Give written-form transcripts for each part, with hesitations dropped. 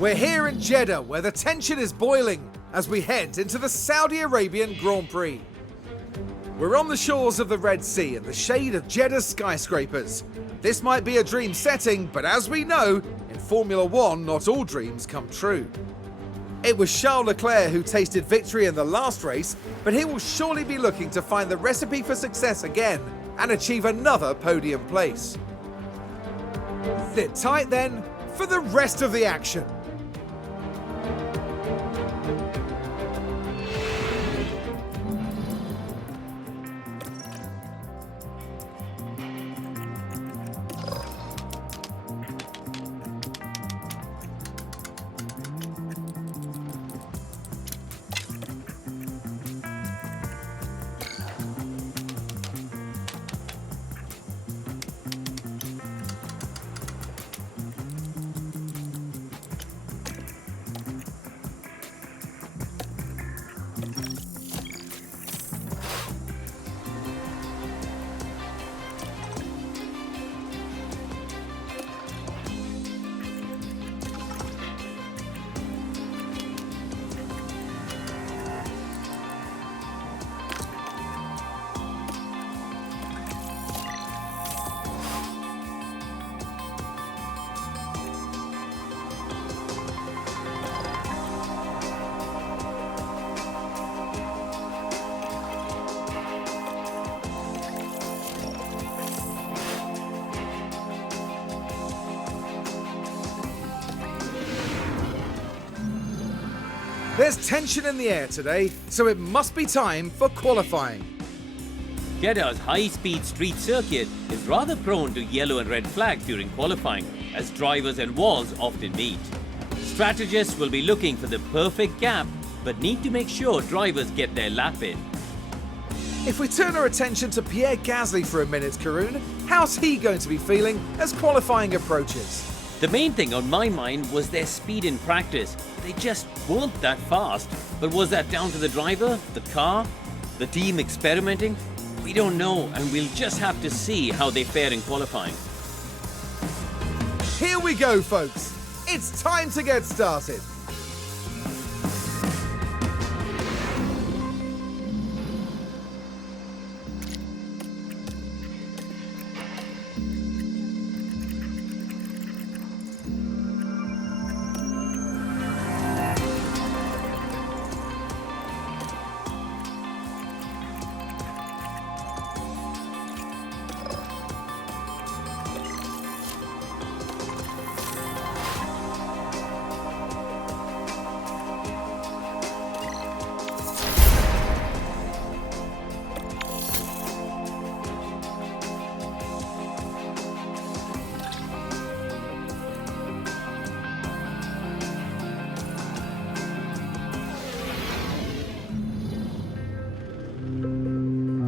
We're here in Jeddah, where the tension is boiling as we head into the Saudi Arabian Grand Prix. We're on the shores of the Red Sea in the shade of Jeddah's skyscrapers. This might be a dream setting, but as we know, in Formula One, not all dreams come true. It was Charles Leclerc who tasted victory in the last race, but he will surely be looking to find the recipe for success again and achieve another podium place. Sit tight then for the rest of the action. There's tension in the air today, so it must be time for qualifying. Jeddah's high-speed street circuit is rather prone to yellow and red flags during qualifying, as drivers and walls often meet. Strategists will be looking for the perfect gap, but need to make sure drivers get their lap in. If we turn our attention to Pierre Gasly for a minute, Karun, how's he going to be feeling as qualifying approaches? The main thing on my mind was their speed in practice. They just weren't that fast. But was that down to the driver, the car, the team experimenting? We don't know, and we'll just have to see how they fare in qualifying. Here we go, folks. It's time to get started.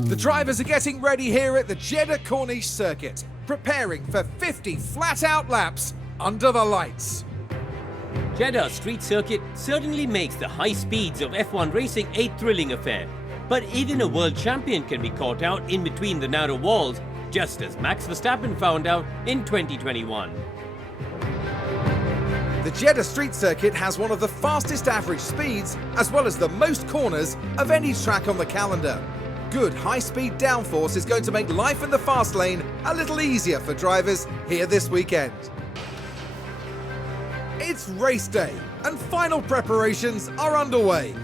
The drivers are getting ready here at the Jeddah Corniche circuit, preparing for 50 flat-out laps under the lights. Jeddah street circuit certainly makes the high speeds of F1 racing a thrilling affair. But even a world champion can be caught out in between the narrow walls, just as Max Verstappen found out in 2021. The Jeddah street circuit has one of the fastest average speeds, as well as the most corners of any track on the calendar. Good high-speed downforce is going to make life in the fast lane a little easier for drivers here this weekend. It's race day, and final preparations are underway.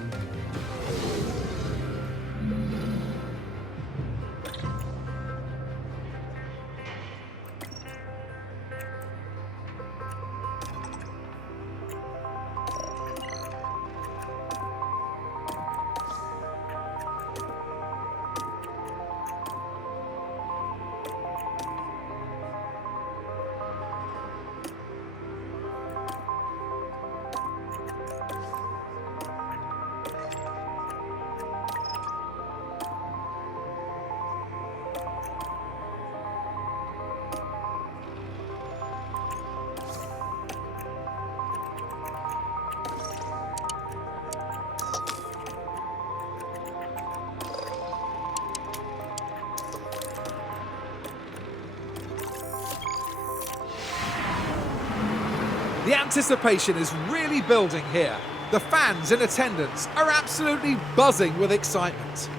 Anticipation is really building here. The fans in attendance are absolutely buzzing with excitement.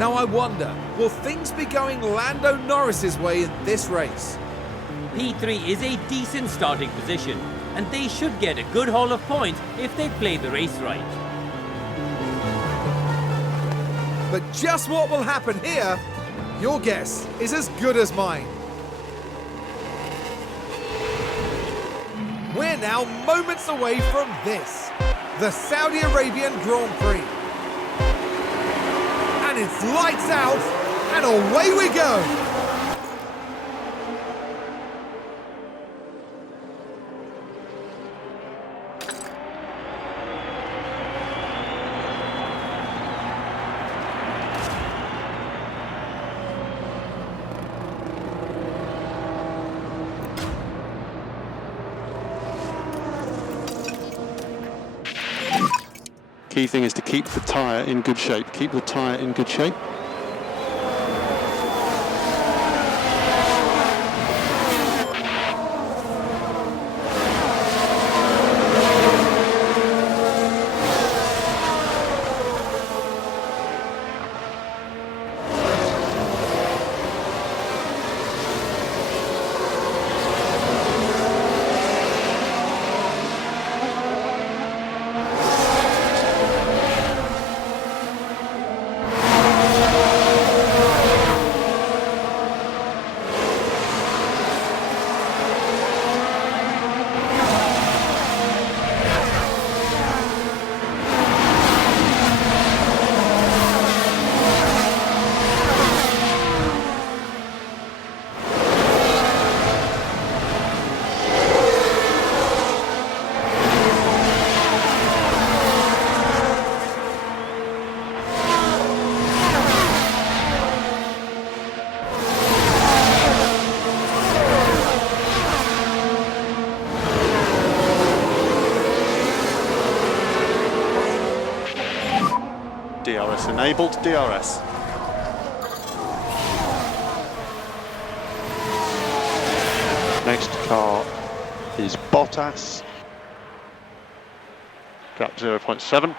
Now I wonder, will things be going Lando Norris's way in this race? P3 is a decent starting position, and they should get a good haul of points if they play the race right. But just what will happen here, your guess is as good as mine. We're now moments away from this, the Saudi Arabian Grand Prix. And it's lights out, and away we go! Key thing is to keep the tyre in good shape. Keep the tyre in good shape. DRS enabled, DRS. Next car is Bottas. Gap 0.7.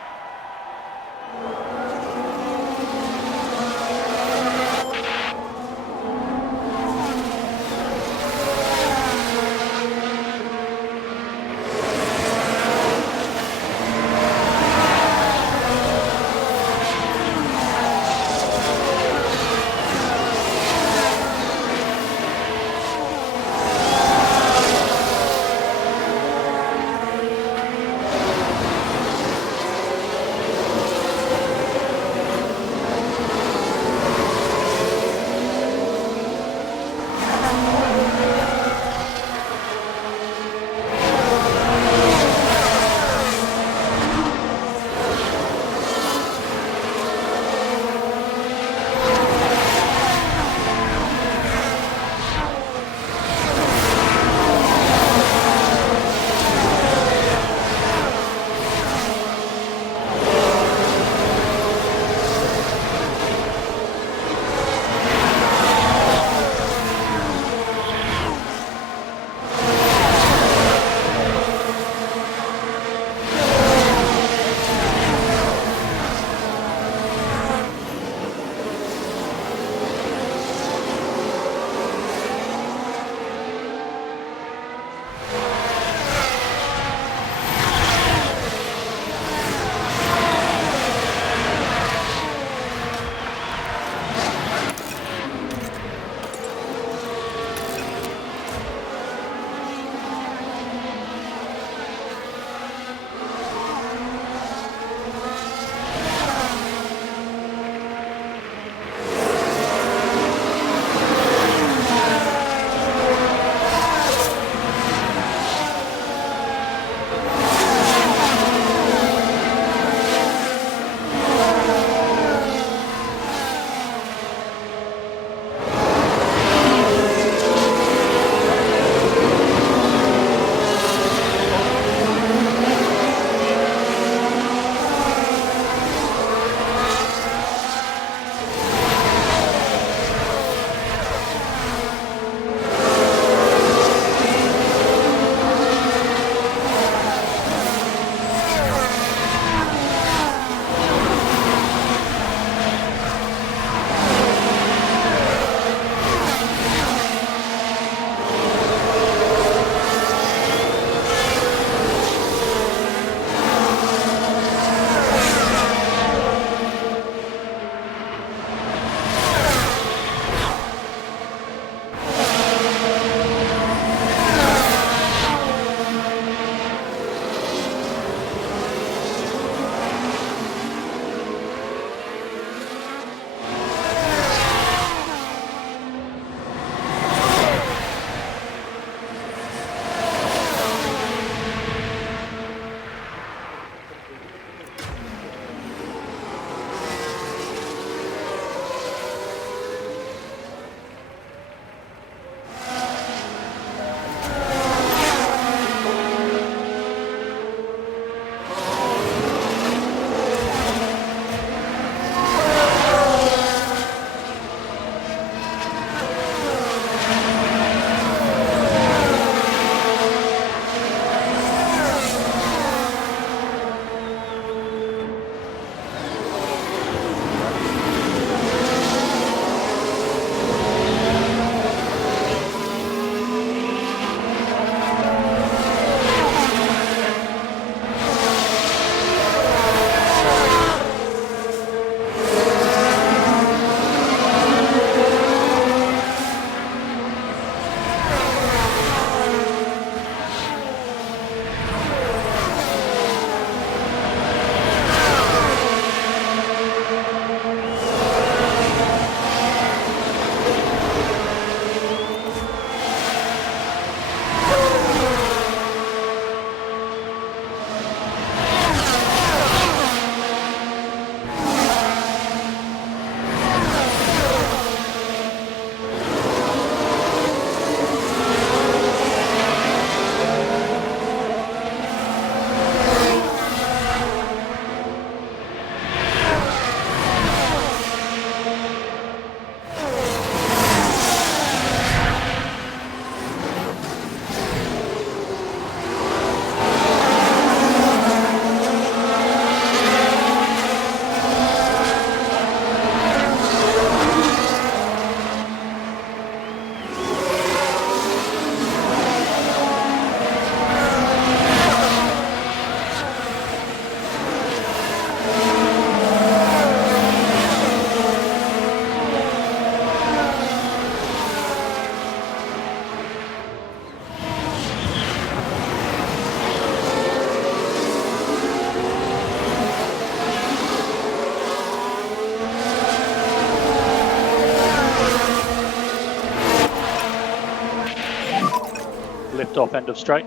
left end of straight.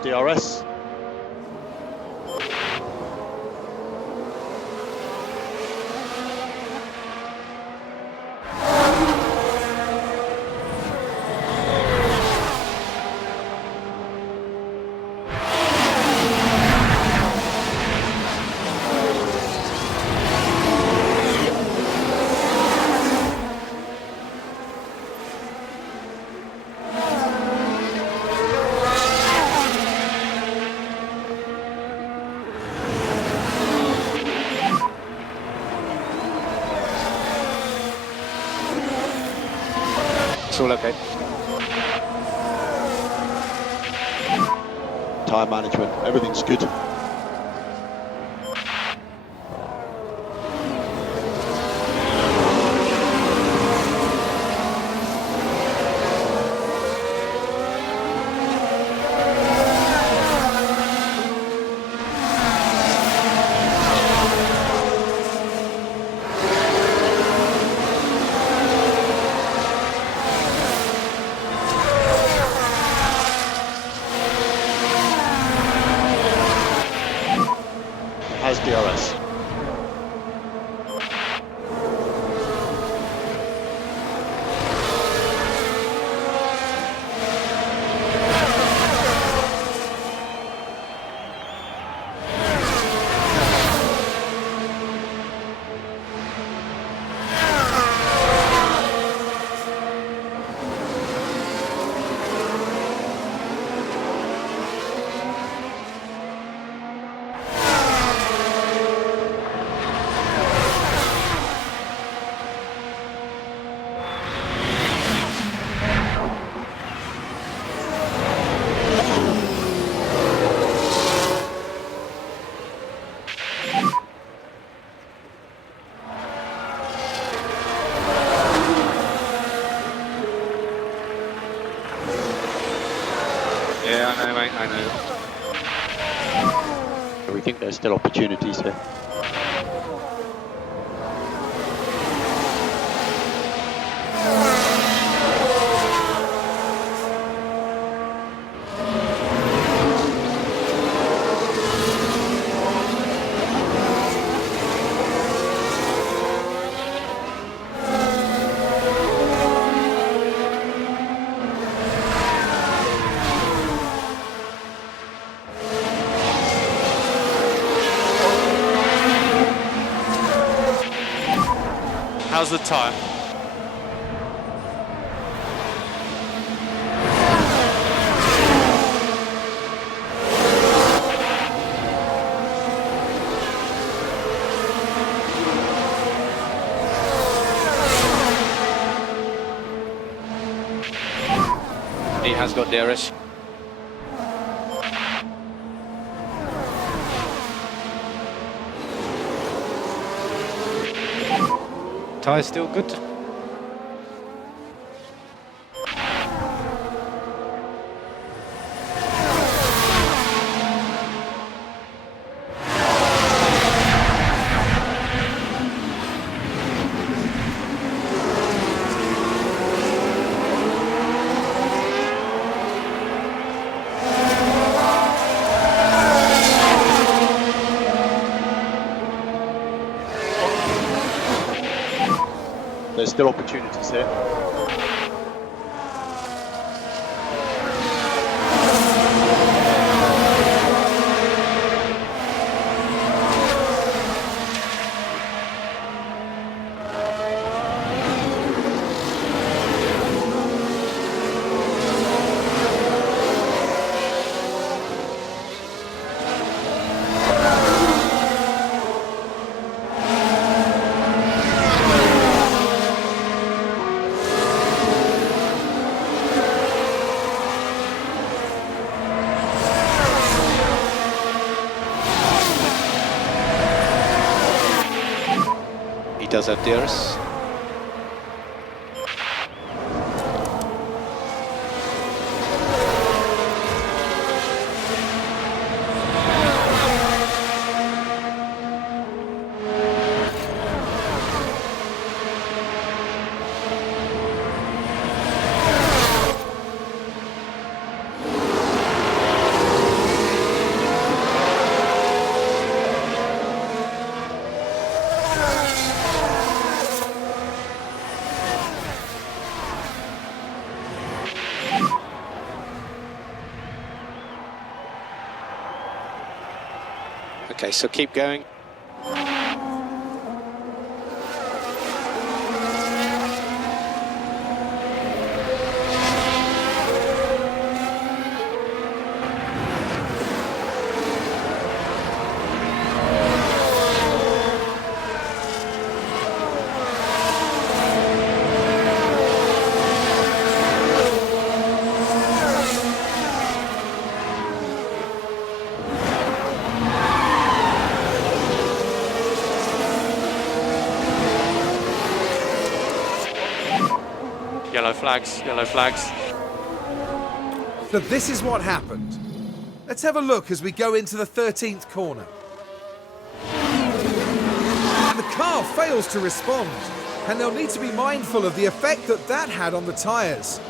DRS. It's all okay. Tyre management, everything's good. Has DRS. Yeah, I know, mate, I know. We think there's still opportunities here. How's the tyre? He has got DRS. Tyre's still good. There's still opportunities here. does have DRS. Okay, so keep going. Yellow flags, yellow flags. So this is what happened. Let's have a look as we go into the 13th corner. And the car fails to respond, and they'll need to be mindful of the effect that that had on the tyres.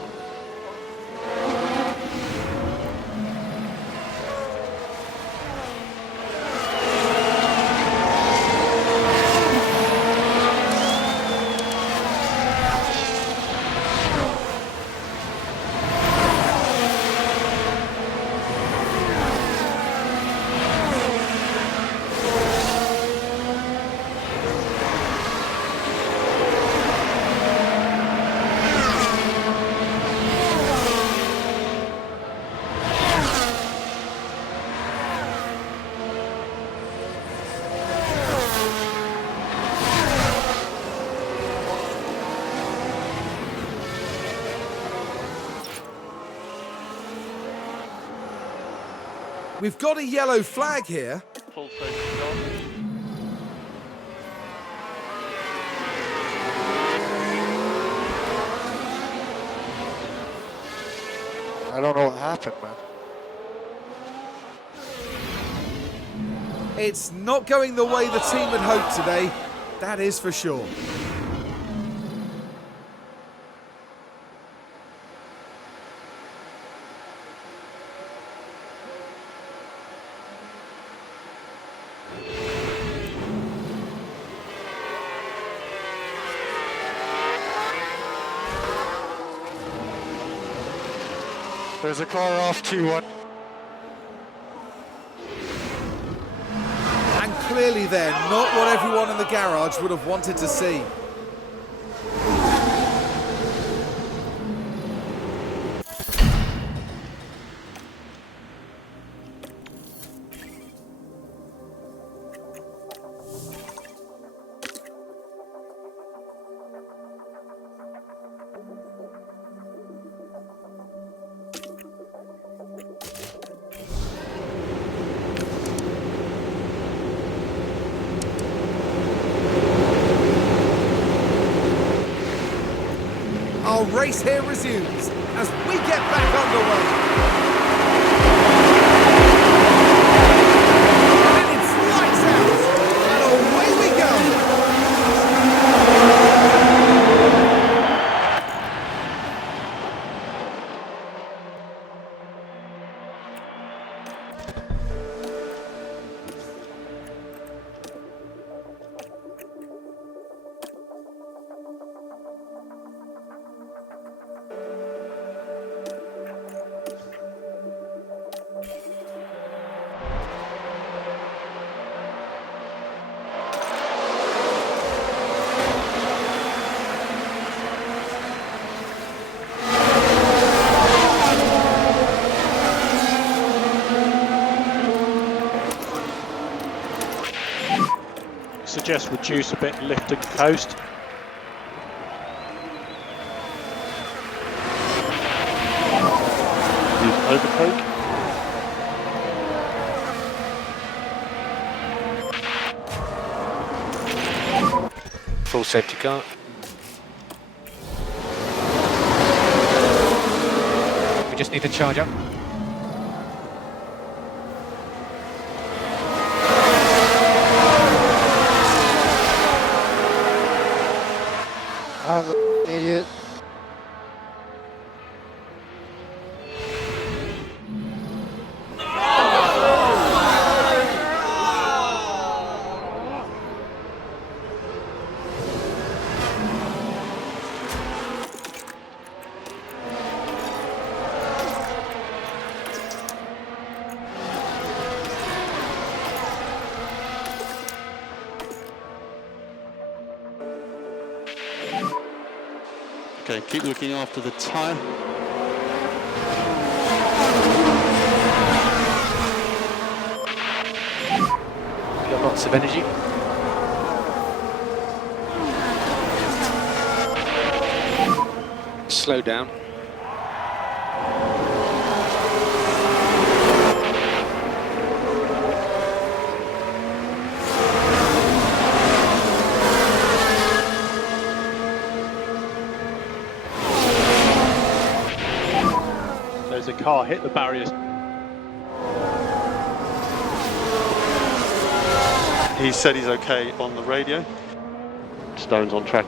We've got a yellow flag here. Full focus on. I don't know what happened, man. It's not going the way the team had hoped today, that is for sure. There's a car off 2-1. And clearly they're not what everyone in the garage would have wanted to see. Our race here resumes as we get back underway. And it's lights out, and away we go. Suggest reduce a bit, lift and coast. Use overtake. safety car. We just need to charge up. I'm an idiot. Okay, keep looking after the tyre. You've got lots of energy. Slow down. There's a car hit the barriers. He said he's okay on the radio. Stone's on track.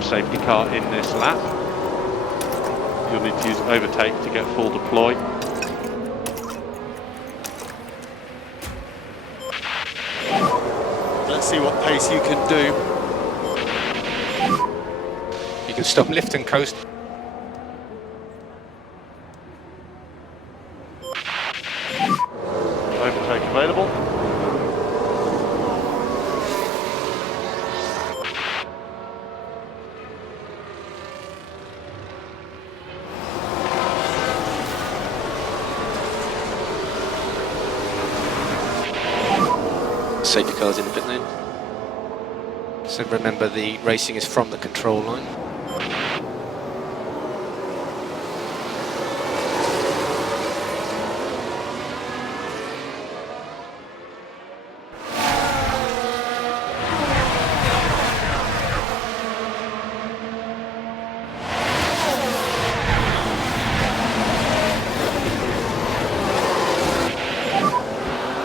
Safety car in this lap. You'll need to use overtake to get full deploy. Let's see what pace you can do. You can stop, lift and coast. Overtake available. Safety car's in the pit lane. So remember, the racing is from the control line.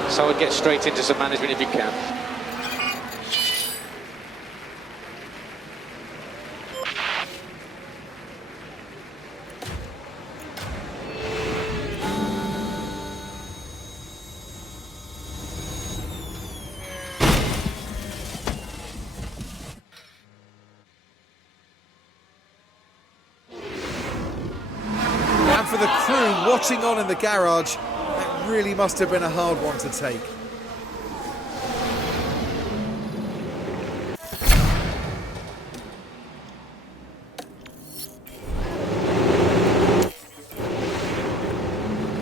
So I would get straight into some management if you can. And for the crew watching on in the garage, that really must have been a hard one to take.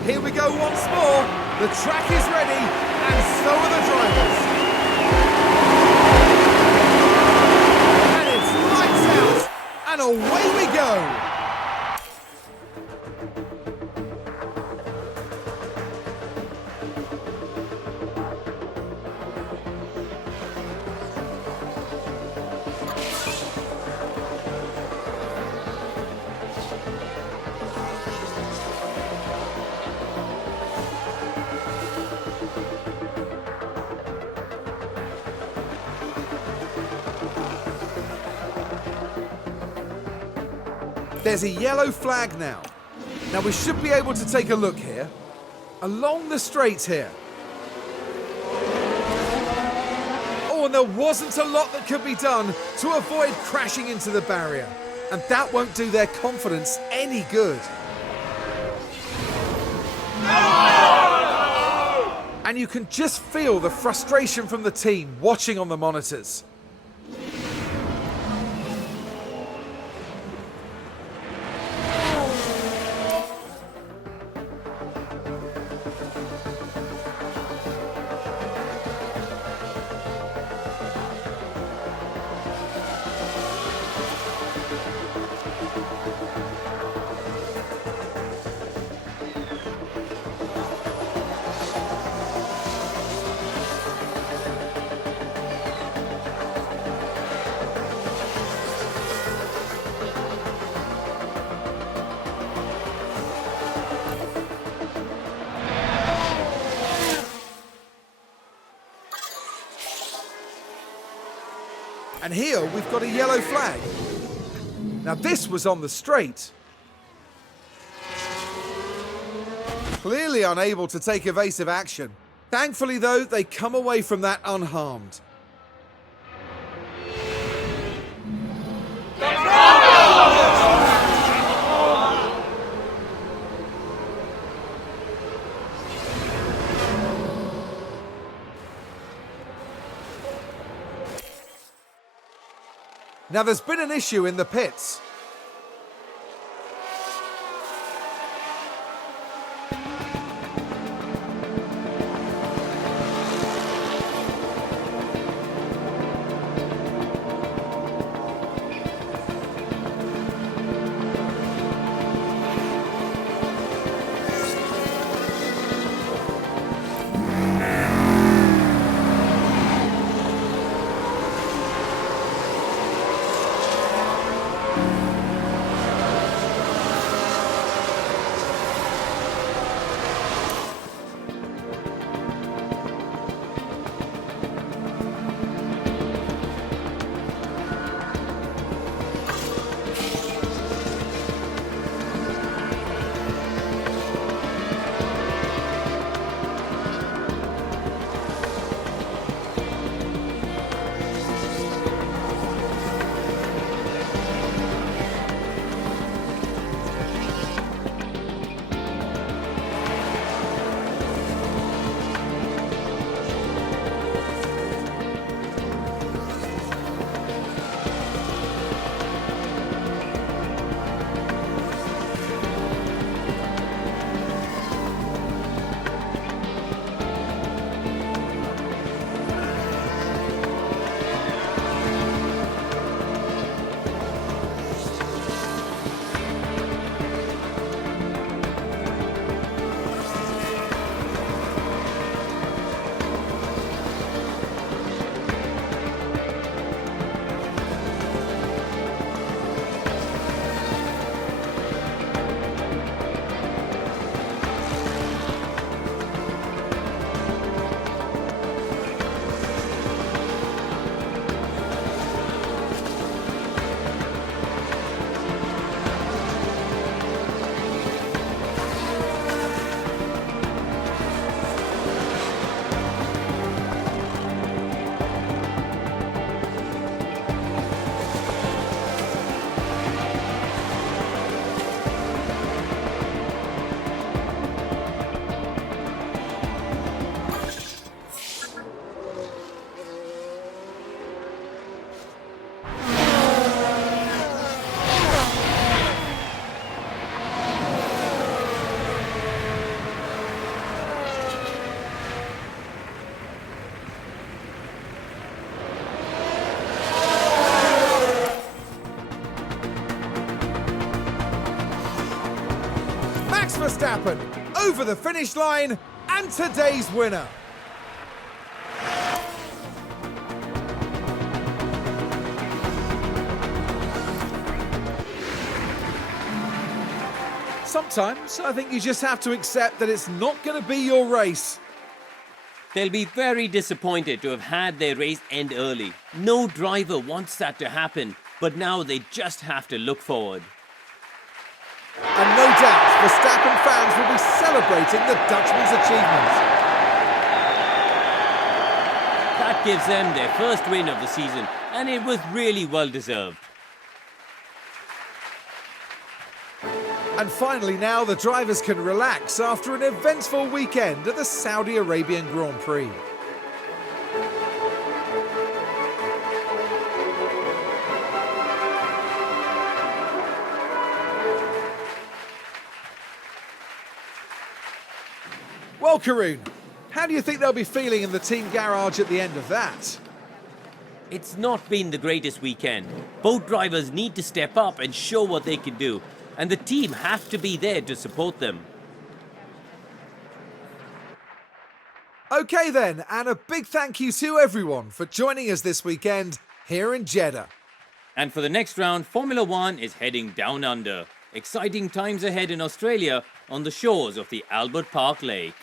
Here we go once more. The track is ready, and so are the drivers. And it's lights out, and away we go. There's a yellow flag now. Now we should be able to take a look here. Along the straight here. Oh, and there wasn't a lot that could be done to avoid crashing into the barrier. And that won't do their confidence any good. And you can just feel the frustration from the team watching on the monitors. And here we've got a yellow flag. Now this was on the straight. Clearly unable to take evasive action. Thankfully though, they come away from that unharmed. Now there's been an issue in the pits. Verstappen over the finish line and today's winner. Sometimes I think you just have to accept that it's not going to be your race. They'll be very disappointed to have had their race end early. No driver wants that to happen, but now they just have to look forward. And no doubt, Verstappen fans will be celebrating the Dutchman's achievement. That gives them their first win of the season, and it was really well deserved. And finally now the drivers can relax after an eventful weekend at the Saudi Arabian Grand Prix. Well, Karun, how do you think they'll be feeling in the team garage at the end of that? It's not been the greatest weekend. Both drivers need to step up and show what they can do, and the team have to be there to support them. OK then, and a big thank you to everyone for joining us this weekend here in Jeddah. And for the next round, Formula One is heading down under. Exciting times ahead in Australia on the shores of the Albert Park Lake.